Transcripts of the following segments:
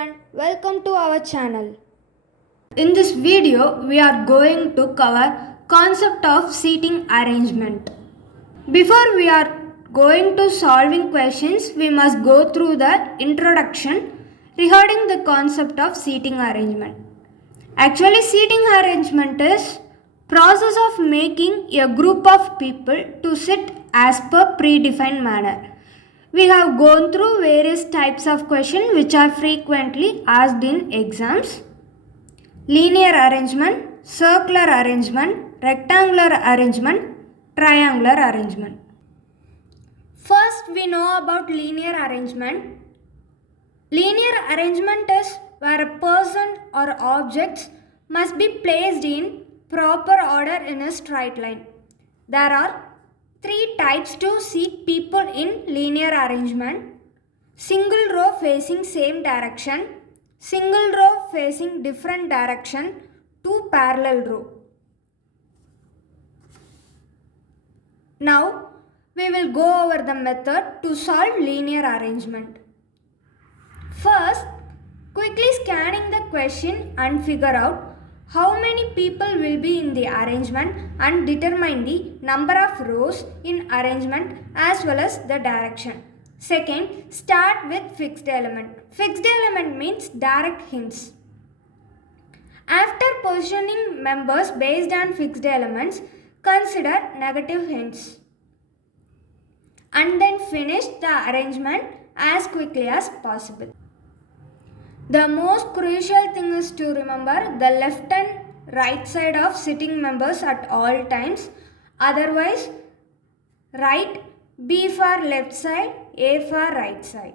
everyone, welcome to our channel. In this video, we are going to cover concept of seating arrangement. Before we are going to solving questions, we must go through the introduction regarding the concept of seating arrangement. Actually, seating arrangement is process of making a group of people to sit as per predefined manner. We have gone through various types of questions which are frequently asked in exams. Linear arrangement, circular arrangement, rectangular arrangement, triangular arrangement. First, we know about linear arrangement. Linear arrangement is where a person or objects must be placed in proper order in a straight line. There are three types to seat people in linear arrangement. Single row facing same direction, single row facing different direction, two parallel row. Now we will go over the method to solve linear arrangement. First, quickly scanning the question and figure out how many people will be in the arrangement and determine the number of rows in arrangement as well as the direction. Second, start with fixed element. Fixed element means direct hints. After positioning members based on fixed elements, consider negative hints. And then finish the arrangement as quickly as possible. The most crucial thing is to remember the left and right side of sitting members at all times. Otherwise, write B for left side, A for right side.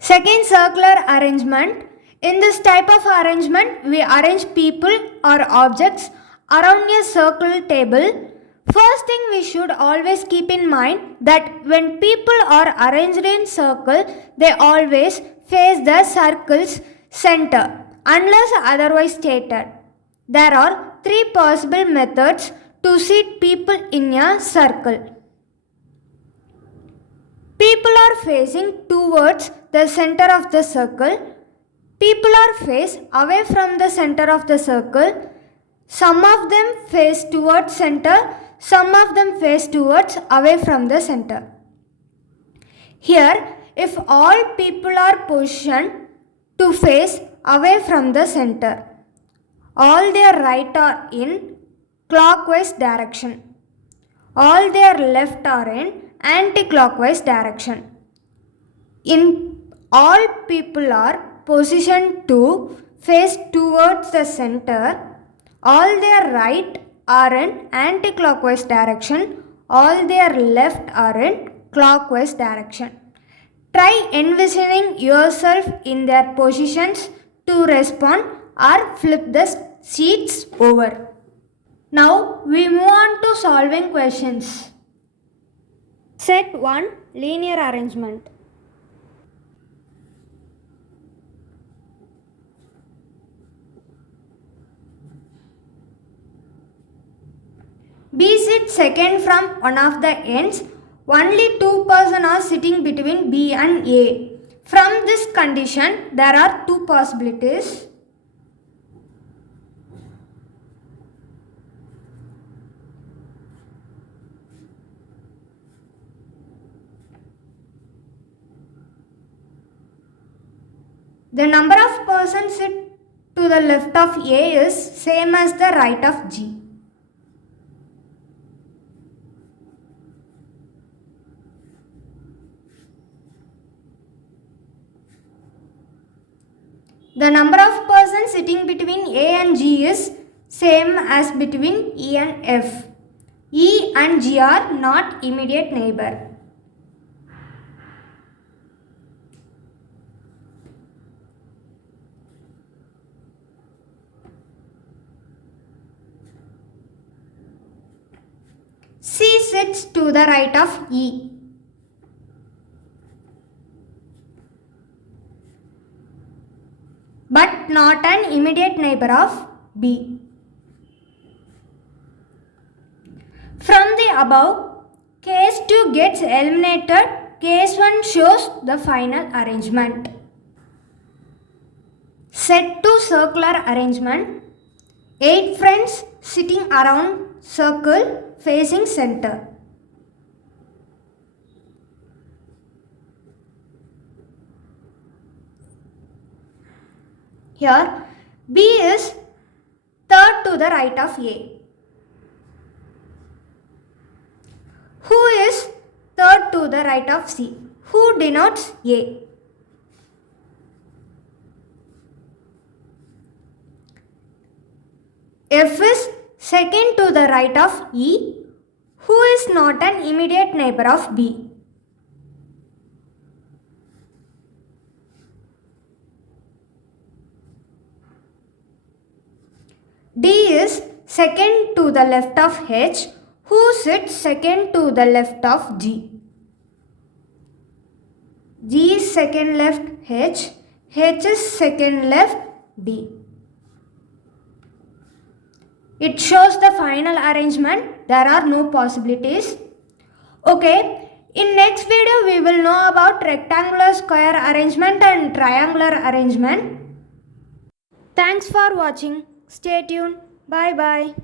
Second, circular arrangement. In this type of arrangement, we arrange people or objects around a circle table. First thing we should always keep in mind that when people are arranged in circle, they always face the circle's center unless otherwise stated. There are three possible methods to seat people in a circle. People are facing towards the center of the circle. People are faced away from the center of the circle. Some of them face towards center, some of them face towards away from the center. Here, if all people are positioned to face away from the center, all their right are in clockwise direction, all their left are in anti-clockwise direction. In all people are positioned to face towards the center, all their right are in anti-clockwise direction, all their left are in clockwise direction. Try envisioning yourself in their positions to respond or flip the seats over. Now we move on to solving questions. Set 1, linear arrangement. B sits second from one of the ends. Only two persons are sitting between B and A. From this condition, there are two possibilities. The number of persons sit to the left of A is same as the right of G. The number of persons sitting between A and G is same as between E and F. E and G are not immediate neighbor. C sits to the right of E. But not an immediate neighbor of B. From the above, case 2 gets eliminated, case 1 shows the final arrangement. Set to circular arrangement. 8 friends sitting around circle facing center. Here B is third to the right of A. Who is third to the right of C? Who denotes A? F is second to the right of E, who is not an immediate neighbor of B. D is second to the left of H, who sits second to the left of G. G is second left H is second left D. It shows the final arrangement. There are no possibilities. Okay, in next video we will know about rectangular square arrangement and triangular arrangement. Thanks for watching. Stay tuned. Bye bye.